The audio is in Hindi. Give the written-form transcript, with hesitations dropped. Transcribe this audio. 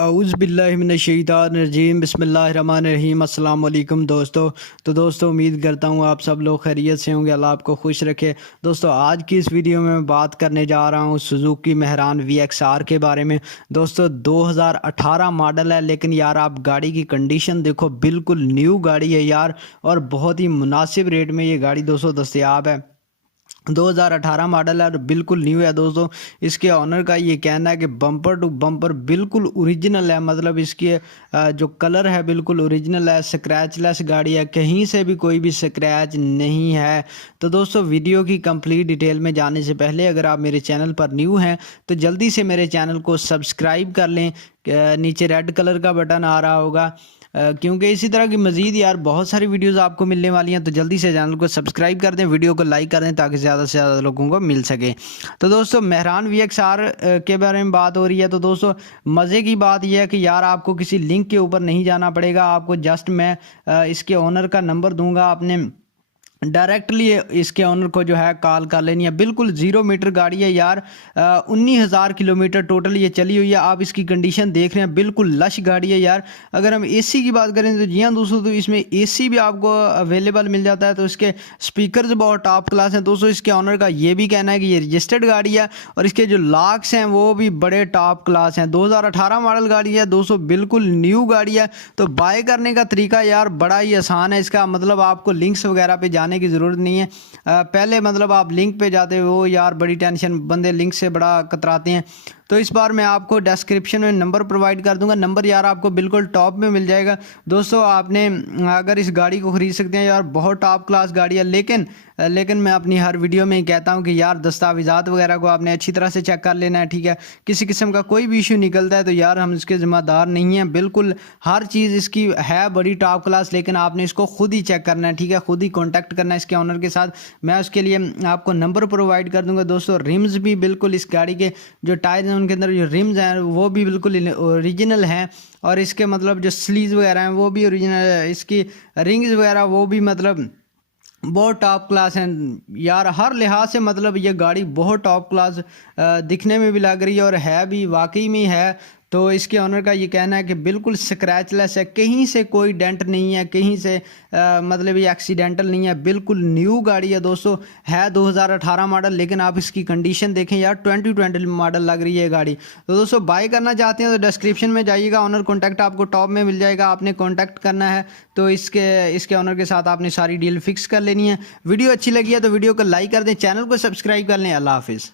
औज़ बिल्लाहि मिनश शैतानिर रजीम बिस्मिल्लाहिर्रहमानिर्रहीम अस्सलाम वालेकुम दोस्तों। तो दोस्तों उम्मीद करता हूँ आप सब लोग खैरियत से होंगे, अल्लाह आपको खुश रखे। दोस्तों आज की इस वीडियो में मैं बात करने जा रहा हूँ सुजुकी मेहरान VXR के बारे में। दोस्तों 2018 मॉडल है, लेकिन यार आप गाड़ी की कंडीशन देखो, बिल्कुल न्यू गाड़ी है यार, और बहुत ही मुनासिब रेट में ये गाड़ी दोस्तों दस्तयाब है। 2018 मॉडल है और बिल्कुल न्यू है दोस्तों। इसके ऑनर का ये कहना है कि बम्पर टू बम्पर बिल्कुल ओरिजिनल है, मतलब इसके जो कलर है बिल्कुल ओरिजिनल है, स्क्रैचलेस गाड़ी है, कहीं से भी कोई भी स्क्रैच नहीं है। तो दोस्तों वीडियो की कंप्लीट डिटेल में जाने से पहले अगर आप मेरे चैनल पर न्यू हैं तो जल्दी से मेरे चैनल को सब्सक्राइब कर लें। नीचे रेड कलर का बटन आ रहा होगा, क्योंकि इसी तरह की मज़ीद यार बहुत सारी वीडियोस आपको मिलने वाली हैं। तो जल्दी से चैनल को सब्सक्राइब कर दें, वीडियो को लाइक कर दें ताकि ज़्यादा से ज़्यादा लोगों को मिल सके। तो दोस्तों मेहरान VXR के बारे में बात हो रही है। तो दोस्तों मज़े की बात यह है कि यार आपको किसी लिंक के ऊपर नहीं जाना पड़ेगा, आपको जस्ट मैं इसके ओनर का नंबर दूंगा, आपने डायरेक्टली इसके ओनर को जो है कॉल कर लेनी है। बिल्कुल 0 मीटर गाड़ी है यार, 19,000 किलोमीटर टोटल ये चली हुई है। आप इसकी कंडीशन देख रहे हैं, बिल्कुल लश गाड़ी है यार। अगर हम एसी की बात करें तो जी हाँ दोस्तों, तो इसमें एसी भी आपको अवेलेबल मिल जाता है। तो इसके स्पीकर्स बहुत टॉप क्लास हैं दोस्तों। इसके ओनर का ये भी कहना है कि ये रजिस्टर्ड गाड़ी है और इसके जो लॉक्स हैं वो भी बड़े टॉप क्लास हैं। 2018 मॉडल गाड़ी है दोस्तों, बिल्कुल न्यू गाड़ी है। तो बाय करने का तरीका यार बड़ा ही आसान है। इसका मतलब आपको लिंक्स वगैरह पे जाने की ज़रूरत नहीं है। पहले मतलब आप लिंक पे जाते हो यार, बड़ी टेंशन, बंदे लिंक से बड़ा कतराते हैं। तो इस बार मैं आपको डिस्क्रिप्शन में नंबर प्रोवाइड कर दूंगा, नंबर यार आपको बिल्कुल टॉप में मिल जाएगा। दोस्तों आपने अगर इस गाड़ी को ख़रीद सकते हैं यार, बहुत टॉप क्लास गाड़ी है। लेकिन मैं अपनी हर वीडियो में कहता हूं कि यार दस्तावेज़ात वगैरह को आपने अच्छी तरह से चेक कर लेना है, ठीक है। किसी किस्म का कोई भी इशू निकलता है तो यार हम इसके ज़िम्मेदार नहीं हैं। बिल्कुल हर चीज़ इसकी है बड़ी टॉप क्लास, लेकिन आपने इसको खुद ही चेक करना है, ठीक है। खुद ही कॉन्टैक्ट करना है इसके ऑनर के साथ। मैं उसके लिए आपको नंबर प्रोवाइड कर दूँगा। दोस्तों रिम्स भी बिल्कुल इस गाड़ी के जो टायर हैं उनके अंदर जो रिम्स हैं वो भी बिल्कुल ओरिजिनल हैं, और इसके मतलब जो स्लीव्स वगैरह हैं वो भी ओरिजिनल है। इसकी रिंग्स वगैरह वो भी मतलब बहुत टॉप क्लास हैं यार, हर लिहाज से मतलब ये गाड़ी बहुत टॉप क्लास दिखने में भी लग रही है और है भी, वाकई में है। तो इसके ऑनर का ये कहना है कि बिल्कुल स्क्रैचलेस है, कहीं से कोई डेंट नहीं है, कहीं से मतलब ये एक्सीडेंटल नहीं है, बिल्कुल न्यू गाड़ी है दोस्तों। है 2018 मॉडल, लेकिन आप इसकी कंडीशन देखें यार, 2020 मॉडल लग रही है गाड़ी। तो दोस्तों बाय करना चाहते हैं तो डिस्क्रिप्शन में जाइएगा, ऑनर कॉन्टैक्ट आपको टॉप में मिल जाएगा, आपने कॉन्टैक्ट करना है। तो इसके ऑनर के साथ आपने सारी डील फिक्स कर लेनी है। वीडियो अच्छी लगी है तो वीडियो को लाइक कर दें, चैनल को सब्सक्राइब कर लें। अल्लाह हाफिज़।